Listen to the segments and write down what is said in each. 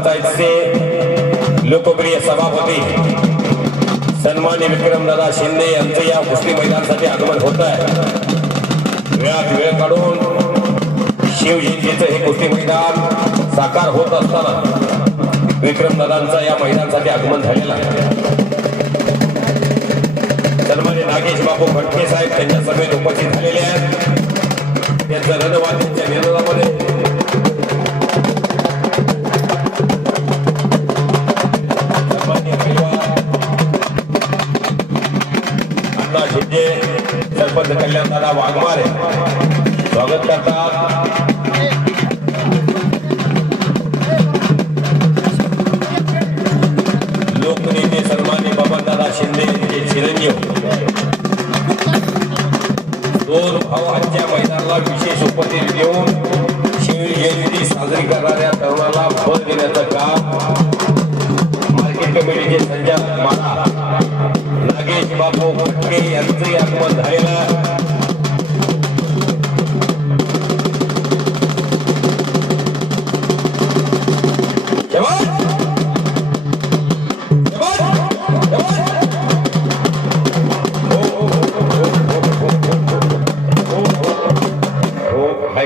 तालुका लोकप्रिय सभापती सन्मान्य विक्रमदादा शिंदे यांचं या कुस्ती मैदानासाठी आगमन होत आहे वेळात वेळ काढून शिवजयंतीचं हे कुस्ती मैदान साकार होत असताना विक्रमदादांचं या मैदानासाठी आगमन झालेलं आहे. सन्मान्य नागेश बापू भटके साहेब त्यांच्या सभेत उपस्थित झालेले आहेत. त्यांचं रणवाद्यांच्या अण्णा शिंदे सरपंच कल्याण दादा वाघमारे. स्वागत करतात लोकनेते सन्मान्य बाबादादा शिंदे यांचे चिरंजीव. दोन भाऊ आजच्या मैदानाला विशेष उपस्थित देऊन शिव जयंती साजरी करणाऱ्या तरुणाला बळ देण्याचं काम. मार्केट कमिटीचे संचालक माला. बापू फटके यांचं आगमन झालेलं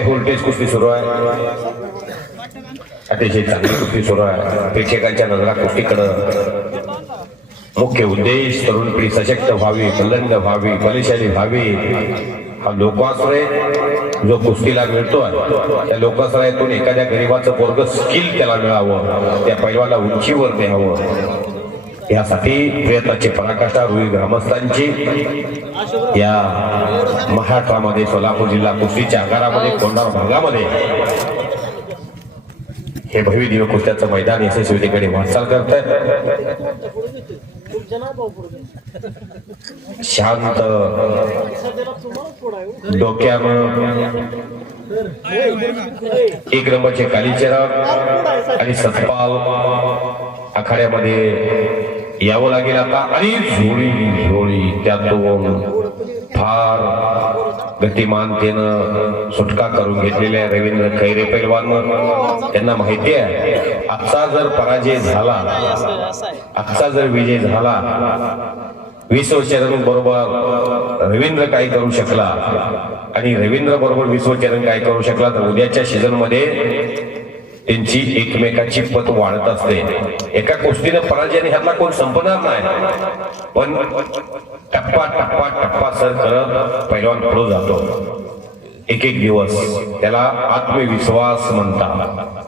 व्होल्टेज कुस्ती सुरू आहे अतिशय चांगली कुस्ती सुरू आहे प्रेक्षकांच्या नजरा कुस्तीकडं मुख्य उद्देश तरुण पिढी सशक्त व्हावी बलंद व्हावी बलशाली व्हावी. हा लोकाश्रय जो कुस्तीला मिळतोय त्या लोकाश्रयातून एखाद्या गरीबाचं पोरग स्किल त्याला मिळावं त्या पैलवाला उंचीवर न्यावं. यासाठी प्रयत्नाची पराकाष्ठा रुई ग्रामस्थांची या महाराष्ट्रामध्ये सोलापूर जिल्हा कुस्तीच्या आगारामध्ये कोंडार भागामध्ये हे भव्य दिवकुस्त्याचं मैदान मैदान यशस्वीतेकडे वाटचाल करत शांत. डोक्यानं एक नंबरचे कालीचरण आणि सतपाल आखाड्यामध्ये यावं लागेल आता. आणि झोळी झोळी दोन. फार गतिमानतेनं सुटका करून घेतलेल्या रवींद्र खैरे पैलवान. त्यांना माहिती आहे आजचा जर पराजय झाला आजचा जर विजय झाला विश्वचरण बरोबर रवींद्र काय करू शकला? आणि रवींद्र बरोबर विश्वचरण काय करू शकला? तर उद्याच्या सीझनमध्ये त्यांची एकमेकाची पत वाढत असते. एका गोष्टीनं पराजयाने ह्यातला कोण संपणार नाही. पण टप्पा टप्पा टप्पा सर करत पैलवान पुढे जातो. एक एक दिवस त्याला आत्मविश्वास म्हणतात.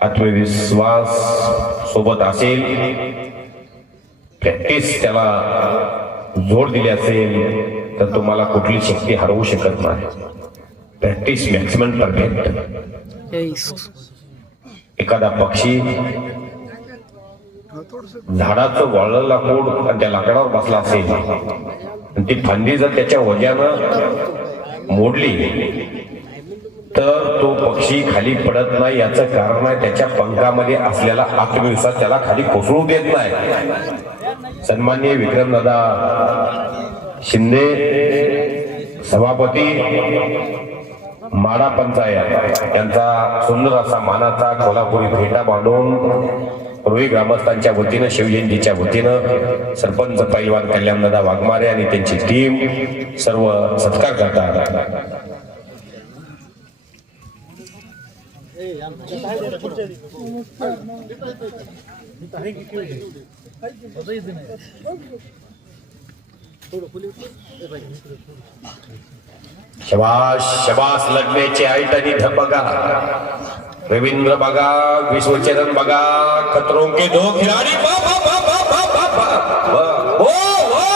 आत्मविश्वास सोबत असेल प्रॅक्टिस त्याला जोड दिली असेल तर तुम्हाला कुठली शक्ती हरवू शकत नाही प्रॅक्टिस मॅक्सिमम परफेक्ट एखादा पक्षी झाडाचं वाळलं लाकूड आणि त्या लाकडावर बसला असेल. ती फांदी जर त्याच्या वजानं मोडली तर तो पक्षी खाली पडत नाही याचं कारण आहे त्याच्या पंखामध्ये असलेला आत्मविश्वास त्याला खाली कोसळू देत नाही. सन्मान्य विक्रमदादा शिंदे सभापती माडा पंचायत यांचा सुंदर असा मानाचा कोल्हापुरी भेटा बांधून रोही ग्रामस्थांच्या वतीनं शिवजयंतीच्या वतीनं सरपंच पैलवान कल्याणदादा वाघमारे आणि त्यांची टीम सर्व सत्कार करतात. शबाश शबास लग्नेचे ऐट आणि बघा रवींद्र बघा विश्वचरण बघा खतरों के दो खिलाडी बा, बा, बा, बा, बा, बा, बा. वा. हो, हो,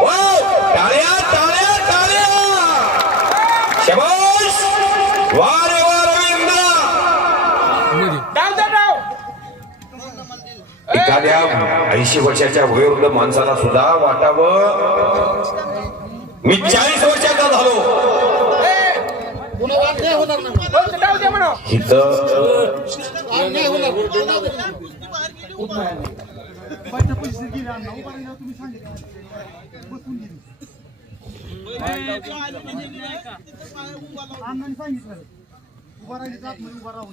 हो. टाळ्या टाळ्या टाळ्या शबाश वा रे वा रवींद्र एखाद्या ऐंशी वर्षाच्या वयोवृद्ध माणसाला सुद्धा वाटावं. मी चाळीस वर्षाचा झालो. सांगितलं उभा राहिली जात नाही उभा राहू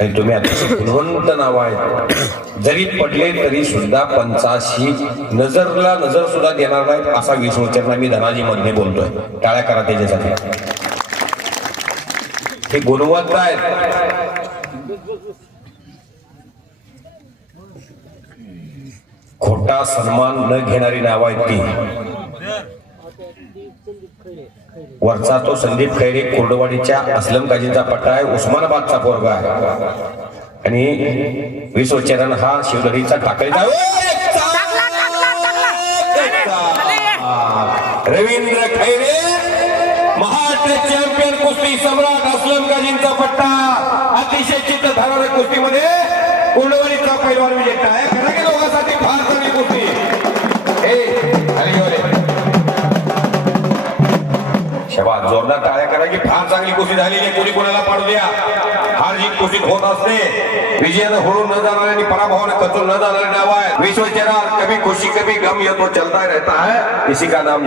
आणि तुम्ही आता गुणवंत नाव आहेत. जरी पडले तरी सुद्धा पंचाशी नजरला नजर सुद्धा देणार नाहीत असा विष्णूचरणा मी धनाजी मध्ये बोलतोय. टाळ्या करा त्याच्यासाठी. हे गुणवंत आहेत. खोटा सन्मान न घेणारी नाव आहेत ती. वरचा तो संदीप खैरे कुर्डवाडीच्या असलम काजींचा पट्टा आहे. उस्मानाबादचा पोरगा आहे. आणि विश्वचरण हा शिवदरीचा टाकळीचा रवींद्र खैरे महाराष्ट्र चॅम्पियन कुस्ती सम्राट असलम काजींचा पट्टा. अतिशय चित्त धरणाऱ्या कुस्तीमध्ये कुर्डवाडीचा पैलवान विजेता आहे. जोरदार टाळ्या करा की फार चांगली कुस्ती झालेली कोणी कोणाला पाडू द्या? हार जीत कुस्तीत होत असते. विजयानं होळून न जाणार आणि पराभवानं कचून न जाणार नाव आहे. विश्वचरार कभी खुशी कभी गम ये तो चलता रहता है इसी का नाम